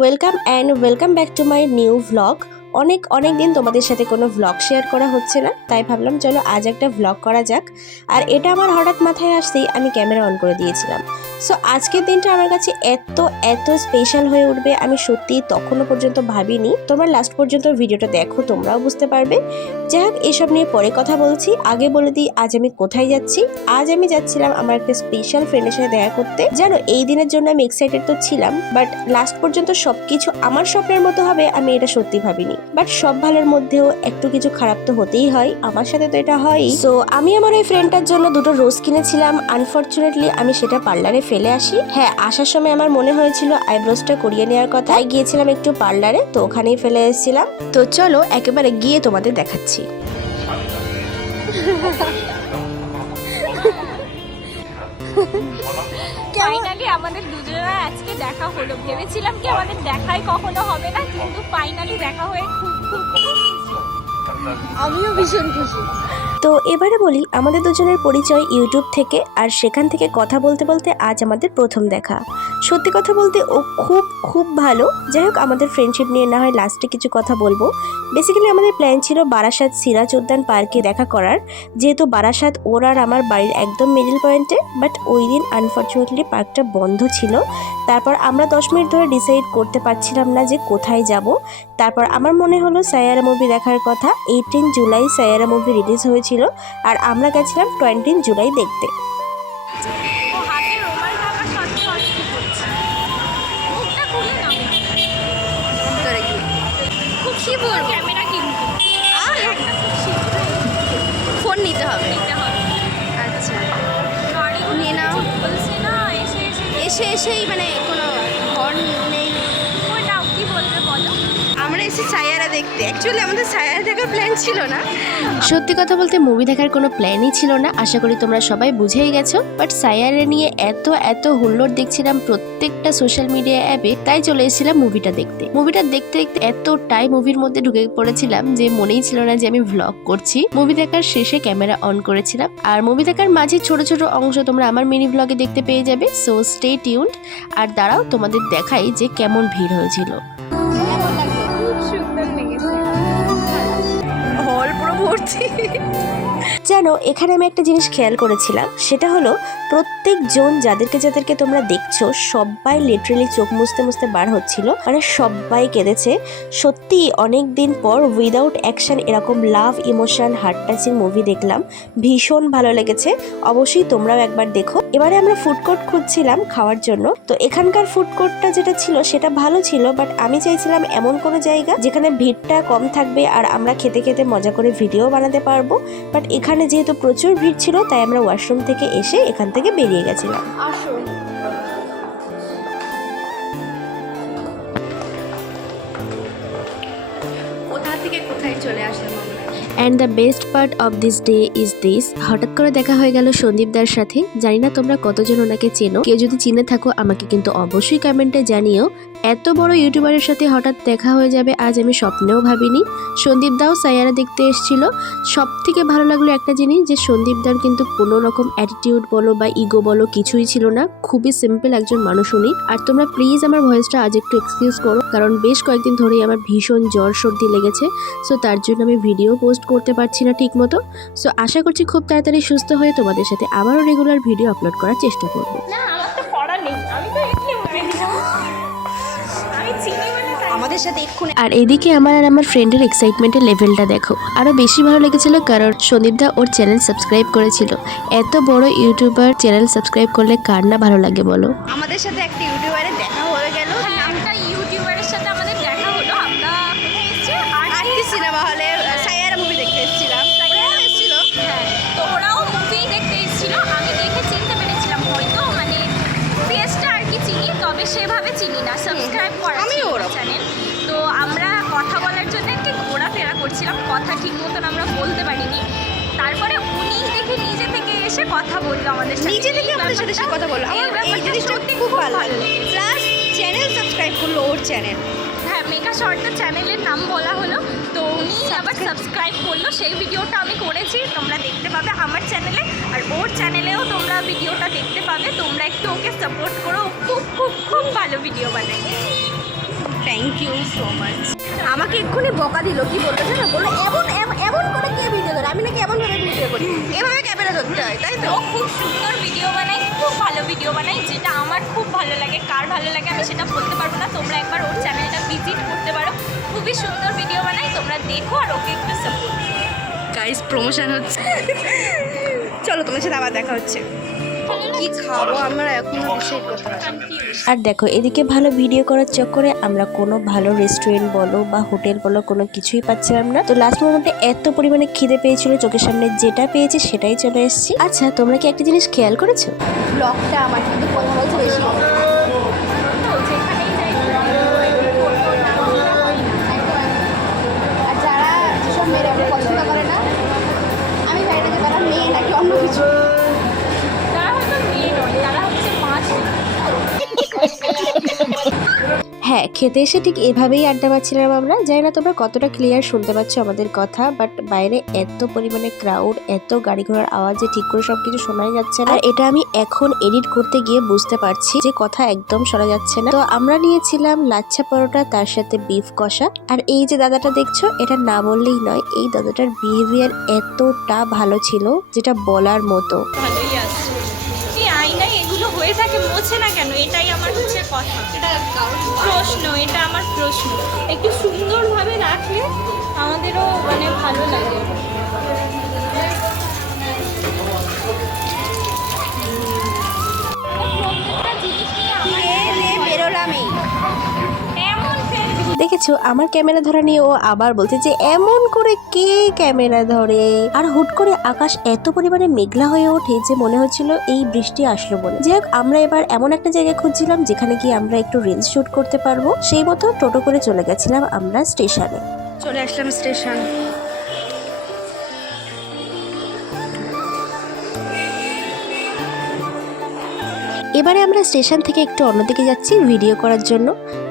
Welcome back to my new vlog. অনেক দিন তোমাদের সাথে কোনো ভ্লগ শেয়ার করা হচ্ছে না, তাই ভাবলাম চলো আজ একটা ভ্লগ করা যাক। আর এটা আমার হঠাৎ মাথায় আসতেই আমি ক্যামেরা অন করে দিয়েছিলাম। সো আজকের দিনটা আমার কাছে এত স্পেশাল হয়ে উঠবে আমি সত্যি তখনও পর্যন্ত ভাবিনি। তোমরা লাস্ট পর্যন্ত ভিডিওটা দেখো, তোমরাও বুঝতে পারবে। যাই হোক, এসব নিয়ে পরে কথা বলছি। আগে বলে দিই আজ আমি কোথায় যাচ্ছি। আজ আমি যাচ্ছিলাম আমার একটা স্পেশাল ফ্রেন্ডের সাথে দেখা করতে। জানো, এই দিনের জন্য আমি এক্সাইটেড তো ছিলাম, বাট লাস্ট পর্যন্ত সবকিছু আমার স্বপ্নের মতো হবে আমি এটা সত্যি ভাবিনি। বাট সব ভালোর মধ্যেও একটু কিছু খারাপ তো হতেই হয়, আমার সাথে তো এটা হয়। সো আমি আমার ওই ফ্রেন্ডটার জন্য দুটো রোজ কিনেছিলাম। আনফরচুনেটলি আমি সেটা পার্লারে ফেলে আসি। হ্যাঁ, আসার সময় আমার মনে হয়েছিল আইব্রোসটা করিয়ে নেওয়ার কথা, তাই গিয়েছিলাম একটু পার্লারে, তো ওখানেই ফেলে এসেছিলাম। তো চলো একেবারে গিয়ে তোমাদের দেখাচ্ছি। ফাইনালি আমাদের দুজনের আজকে দেখা হলো। ভেবেছিলাম কি আমাদের দেখাই কখনো হবে না, কিন্তু ফাইনালি দেখা হয়ে খুব আমিও ভীষণ খুশি। তো এবারে বলি আমাদের দুজনের পরিচয় ইউটিউব থেকে, আর সেখান থেকে কথা বলতে বলতে আজ আমাদের প্রথম দেখা। সত্যি কথা বলতে ও খুব ভালো। যাই হোক, আমাদের ফ্রেন্ডশিপ নিয়ে না হয় লাস্টে কিছু কথা বলবো। বেসিক্যালি আমাদের প্ল্যান ছিল বারাসাত সিরাজ উদ্যান পার্কে দেখা করার, যেহেতু বারাসাত ওর আর আমার বাড়ির একদম মিডল পয়েন্টে। বাট ওই দিন আনফর্চুনেটলি পার্কটা বন্ধ ছিল। তারপর আমরা 10 মিনিট ধরে ডিসাইড করতে পারছিলাম না যে কোথায় যাব। তারপর আমার মনে হলো সায়ারা মুভি দেখার কথা। 18 জুলাই সায়ারা মুভি রিলিজ হয়েছিল, আর আমরা গেছিলাম 20 জুলাই দেখতে। ফোন নিতে হবে। আচ্ছা, নিয়ে নাও। এসেই মানে কোনো ঘর নেই। ওইটাও কি বলবে বলো? আমরা এসে সায়ারা দেখতে। অ্যাকচুয়ালি আমাদের সায়ারা দেখার প্ল্যান ছিল না। সত্যি কথা বলতে মুভি দেখার কোনো প্ল্যানই ছিল না, আশা করি তোমরা সবাই বুঝেই গেছো। বাট সায়ারা নিয়ে এত হুল্লোড় দেখছিলাম প্রত্যেকটা সোশ্যাল মিডিয়া অ্যাপে, তাই চলে এসেছিলাম মুভিটা দেখতে। মুভিটা দেখতে এতটাই মুভির মধ্যে ঢুকে পড়েছিলাম যে মনেই ছিল না যে আমি ভ্লগ করছি। মুভি দেখার শেষে ক্যামেরা অন করেছিলাম, আর মুভি দেখার মাঝে ছোট অংশ তোমরা আমার মিনি ভ্লগে দেখতে পেয়ে যাবে। So stay tuned. আর দাঁড়াও তোমাদের দেখাই যে কেমন ভিড় হয়েছিল। জানো, এখানে আমি একটা জিনিস খেয়াল করেছিলাম, সেটা হলো প্রত্যেকজন যাদেরকে তোমরা দেখছো সবাই লিটারালি চোখ মুছতে বার হচ্ছিল, মানে সবাই কেঁদেছে। সত্যি অনেক দিন পর উইদাউট অ্যাকশন এরকম লাভ ইমোশন হার্ট টাচিং মুভি দেখলাম, ভীষণ ভালো লেগেছে। অবশ্যই তোমরাও একবার দেখো। এবারে আমরা ফুড কোর্ট খুঁজছিলাম খাওয়ার জন্য। তো এখানকার ফুড কোর্টটা যেটা ছিল সেটা ভালো ছিল, বাট আমি চাইছিলাম এমন কোনো জায়গা যেখানে ভিড়টা কম থাকবে আর আমরা খেতে মজা করে ভিডিও বানাতে পারবো। বাট এখানে যেহেতু প্রচুর ভিড় ছিল, তাই আমরা ওয়াশরুম থেকে এসে এখান থেকে বেরিয়ে গেছিলাম। কোথা থেকে কোথায় চলে আসলাম। And the best part of this day is this, হঠাৎ করে দেখা হয়ে গেল সন্দীপদার সাথে। জানি না তোমরা কতজন ওনাকে চেনো, কেউ যদি চিনে থাকো আমাকে কিন্তু অবশ্যই কমেন্টে জানিও। এত বড় ইউটিউবারের সাথে হঠাৎ দেখা হয়ে যাবে আজ আমি স্বপ্নেও ভাবিনি। সন্দীপদাও সায়ারা দেখতে এসেছিল। সব থেকে ভালো লাগলো একটা জিনিস, যে সন্দীপদার কিন্তু কোনো রকম অ্যাটিটিউড বলো বা ইগো বলো কিছুই ছিল না, খুবই সিম্পল একজন মানুষ উনি। আর তোমরা প্লিজ আমার ভয়েসটা আজ একটু এক্সকিউজ করো, কারণ বেশ কয়েকদিন ধরেই আমার ভীষণ জ্বর সর্দি লেগেছে। সো তার জন্য আমি ভিডিও পোস্ট করতে পারছি না ঠিক মতো। সো আশা করছি খুব তাড়াতাড়ি সুস্থ হয়ে তোমাদের সাথে আবারও রেগুলার ভিডিও আপলোড করার চেষ্টা করবো। আর এদিকে আমার আর আমার ফ্রেন্ডের এক্সাইটমেন্টের লেভেলটা দেখো, আরো বেশি ভালো লেগেছিল কারণ সন্দীপদা ওর চ্যানেল সাবস্ক্রাইব করেছিল। এত বড় ইউটিউবার চ্যানেল সাবস্ক্রাইব করলে কার না ভালো লাগে বলো। আমাদের সাথে একটা ইউটিউবারের দেখা হয়ে গেল। একটা ইউটিউবারের সাথে আমাদের দেখা হলো। আমরা আরতি সিনেমা হলে সায়ারা মুভি দেখতে এসেছিলাম। ওরাও এসেছিল। হ্যাঁ, তো ওরাও মুভি দেখতে এসেছিল। আমি দেখে চিনতে পেরেছিলাম, হয়তো মানে ফেসটা আর কি চিনি, তবে সেভাবে চিনি না। সাবস্ক্রাইব করা আমি ওর চ্যানেল। তো আমরা কথা বলার জন্য একটু ঘোরাফেরা করছিলাম, কথা ঠিক মতন আমরা বলতে পারিনি। তারপরে উনি দেখে নিজে থেকে এসে কথা বললো আমাদের সাথে, কথা বললো। এই জিনিসটা খুব ভালো লাগলো। প্লাস চ্যানেল সাবস্ক্রাইব করলো ওর চ্যানেল। হ্যাঁ, মেঘা শর্টটা চ্যানেলের নাম বলা হলো, তো উনি আবার সাবস্ক্রাইব করলো। সেই ভিডিওটা আমি করেছি, তোমরা দেখতে পাবে আমার চ্যানেলে। আর ওর চ্যানেলেও তোমরা ভিডিওটা দেখতে পাবে। তোমরা একটু ওকে সাপোর্ট করো, খুব ভালো ভিডিও বানায়। Thank you so much. আমাকে এক্ষুনি বকা দিল, কি বললো জানো, বললো এমন এমন করে কে ভিডিও ধরে, আমি নাকি এমনভাবে ভিডিও করি, এভাবে ক্যামেরা ধরতে হয়, তাই তো? ও খুব সুন্দর ভিডিও বানায়, খুব ভালো ভিডিও বানায়, যেটা আমার খুব ভালো লাগে। কার ভালো লাগে আমি সেটা বলতে পারবো না, তোমরা একবার ওর চ্যানেলটা ভিজিট করতে পারো। খুবই সুন্দর ভিডিও বানায়, তোমরা দেখো আর ওকে একটু সাপোর্ট করো। গাইস প্রমোশন হচ্ছে। চলো তোমার সাথে আবার দেখা হচ্ছে। কি খাবো আমরা এখনো ডিসাইড করতে পারছি না। আর দেখো এদিকে ভালো ভিডিও করার চক্করে আমরা কোনো ভালো রেস্টুরেন্ট বলো বা হোটেল বলো কোনো কিছুই পাচ্ছিলাম না। তো লাস্ট মোমেন্টে এত পরিমাণে খিদে পেয়েছিল, চোখের সামনে যেটা পেয়েছি সেটাই চলে এসেছি। আচ্ছা তোমরা কি একটা জিনিস খেয়াল করেছো? ব্লগটা আমার কিন্তু কথা বলতে বেশি আর যারা যেসব মেয়েরা আমাকে পছন্দ করে না, আমি জানি না যে তারা মেয়ে নাকি অন্য কিছু। তারা হয়তো মেয়ে নয়, তারা হচ্ছে মাছ। হ্যাঁ, খেতে এসে ঠিক এভাবেই আড্ডা মারছিলাম আমরা। জানি না তোমরা কতটা ক্লিয়ার শুনতে পাচ্ছ আমাদের কথা, বাট বাইরে এত পরিমাণে ক্রাউড, এত গাড়ি ঘোড়ার আওয়াজে ঠিক করে সবকিছু শোনাই যাচ্ছে না। আর এটা আমি এখন এডিট করতে গিয়ে বুঝতে পারছি যে কথা একদম শোনা যাচ্ছে না। তো আমরা নিয়েছিলাম লাচ্ছা পরোটা, তার সাথে বিফ কষা। আর এই যে দাদাটা দেখছো, এটা না বললেই নয়, এই দাদাটার বিহেভিয়ার এতটা ভালো ছিল যেটা বলার মতো। ভালোই আসছে। এই আয়নায় এগুলো হয়ে থাকে, মোছে না কেন? এটাই আমার হচ্ছে কথা, এটা প্রশ্ন, এটা আমার প্রশ্ন। একটু সুন্দরভাবে রাখলে আমাদেরও মানে ভালো লাগে। প্রত্যেকটা জিনিস নিয়ে আমার বেরোলাম এই এমন ফেল দেখেছো আমার ক্যামেরা ধরা নিয়ে ও আবার বলছে যে এমন করে কে ক্যামেরা ধরে। আর হুট করে আকাশ এত পরিমাণে মেঘলা হয়ে ওঠে যে মনে হচ্ছিল এই বৃষ্টি আসলো বলে। যাই হোক, আমরা এবার এমন একটা জায়গায় খুঁজছিলাম যেখানে গিয়ে আমরা একটু রিলস শুট করতে পারবো। সেই মতো টোটো করে চলে গেছিলাম আমরা স্টেশনে। চলে আসলাম স্টেশন। এবারে আমরা স্টেশন থেকে একটু অন্যদিকে যাচ্ছি ভিডিও করার জন্য।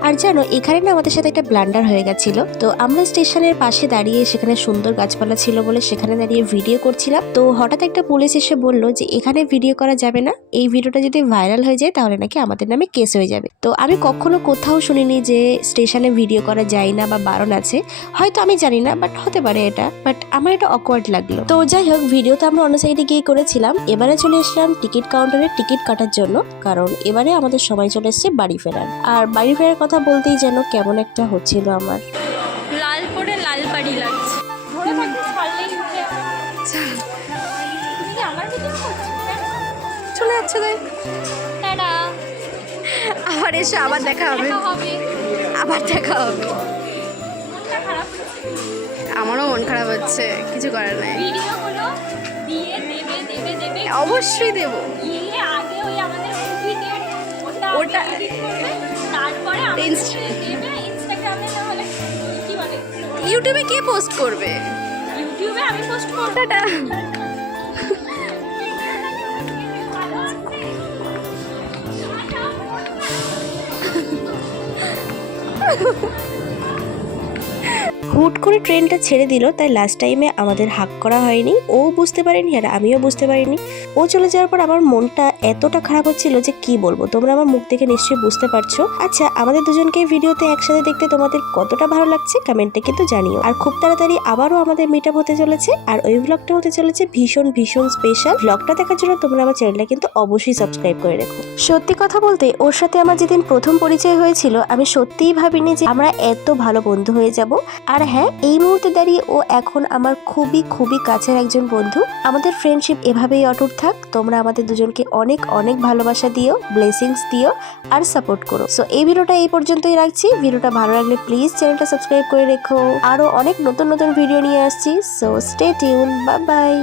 আর জানো এখানে না আমাদের সাথে একটা ব্লান্ডার হয়ে গেছিল। তো আমরা স্টেশনের পাশে দাঁড়িয়ে, সেখানে সুন্দর গাছপালা ছিল বলে সেখানে দাঁড়িয়ে ভিডিও করছিলাম। তো হঠাৎ একটা পুলিশ এসে বলল যে এখানে ভিডিও করা যাবে না, এই ভিডিওটা যদি ভাইরাল হয়ে যায় তাহলে নাকি আমাদের নামে কেস হয়ে যাবে। তো আমি কখনো কোথাও শুনিনি যে স্টেশনে ভিডিও করা যায় না বা বারণ আছে, হয়তো আমি জানি না, বাট হতে পারে এটা, বাট আমার এটা অকওয়ার্ড লাগলো। তো যাই হোক, ভিডিও তো আমরা অন্য সাইডে গিয়ে করেছিলাম। এবারে চলে আসলাম টিকিট কাউন্টারে টিকিট কাটার জন্য, কারণ এবারে আমাদের সময় চলে এসছে বাড়ি ফেরার। আর বাড়ি ফেরার কথা বলতেই যেন কেমন একটা হচ্ছিল আমার। লাল পরে লাল বাড়ি লাগছে। ধরে থাকতে ছাড়লেই উঠে তুমি কি আমার ভিতরে চলে যাচ্ছে তাই। টাটা, আবার এসে আবার দেখা হবে, দেখা হবে। আবার দেখা হবে। মনটা খারাপ হচ্ছে, আমারও মন খারাপ হচ্ছে, কিছু করার নাই। ভিডিও হলো দিয়ে দেবে দেবে দেবে, অবশ্যই দেবো। গিয়ে আগে ওই আমাদের মুভিতে ওটা ওটা- এডিট করবে, তারপরে আমাদের ইনস্টা- দেবে ইনস্টাগ্রামে, না হলে কি বলে ইউটিউবে কে পোস্ট করবে? ইউটিউবে আমি পোস্ট করব। টাটা। হুট করে ট্রেনটা ছেড়ে দিল, তাই লাস্ট টাইমে আমাদের হাক করা হয়নি। ও বুঝতে পারেনি আর আমিও বুঝতে পারিনি। ও চলে যাওয়ার পর আমার মনটা এতটা খারাপ হচ্ছিল যে কি বলবো, তোমরা আমার মুখ দেখে নিশ্চয়ই বুঝতে পারছো। আচ্ছা, আমাদের দুজনকে ভিডিওতে একসাথে দেখতে তোমাদের কতটা ভালো লাগছে কমেন্টে কিন্তু জানিও। আর খুব তাড়াতাড়ি আবারও আমাদের মিট আপ হতে চলেছে, আর ওই ব্লগটা হতে চলেছে ভীষণ ভীষণ স্পেশাল। ব্লগটা দেখার জন্য তোমরা আমার চ্যানেলটা কিন্তু অবশ্যই সাবস্ক্রাইব করে রেখো। সত্যি কথা বলতে ওর সাথে আমার যেদিন প্রথম পরিচয় হয়েছিল, আমি সত্যিই ভাবিনি যে আমরা এত ভালো বন্ধু হয়ে যাব। আর হ্যাঁ, এই মুহূর্তে দাঁড়িয়ে ও এখন আমার খুবই খুবই কাছের একজন বন্ধু। আমাদের ফ্রেন্ডশিপ এভাবেই অটুট থাক। তোমরা আমাদের দুজনকে অনেক অনেক ভালোবাসা দিও, ব্লেসিংস দিও আর সাপোর্ট করো। সো এই ভিডিওটা এই পর্যন্তই রাখছি। ভিডিওটা ভালো লাগলে প্লিজ চ্যানেলটা সাবস্ক্রাইব করে রেখো। আরো অনেক নতুন নতুন ভিডিও নিয়ে আসছি। So stay tune, bye bye.